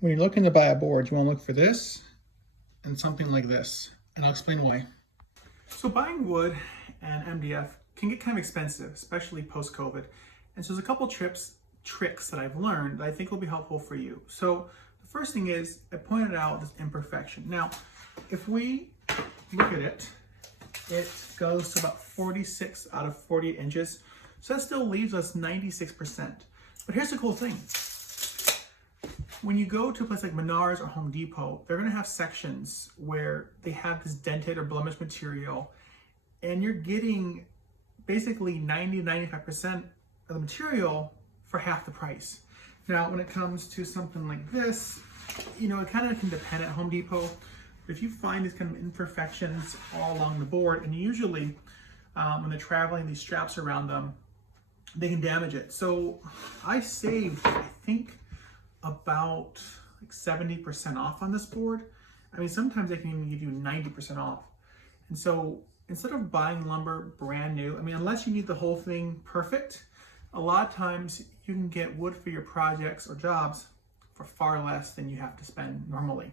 When you're looking to buy a board, you want to look for this and something like this, and I'll explain why. So buying wood and MDF can get kind of expensive, especially post-COVID. And so there's a couple tricks that I've learned that I think will be helpful for you. So the first thing is, I pointed out this imperfection. Now, if we look at it, it goes to about 46 out of 48 inches. So that still leaves us 96%. But here's the cool thing. When you go to a place like Menards or Home Depot, they're gonna have sections where they have this dented or blemished material, and you're getting basically 90-95% of the material for half the price. Now, when it comes to something like this, you know, it kind of can depend at Home Depot. If you find these kind of imperfections all along the board, and usually when they're traveling, these straps around them, they can damage it. So I saved, I think, about like 70% off on this board. I mean, sometimes they can even give you 90% off. And so instead of buying lumber brand new, I mean, unless you need the whole thing perfect, a lot of times you can get wood for your projects or jobs for far less than you have to spend normally.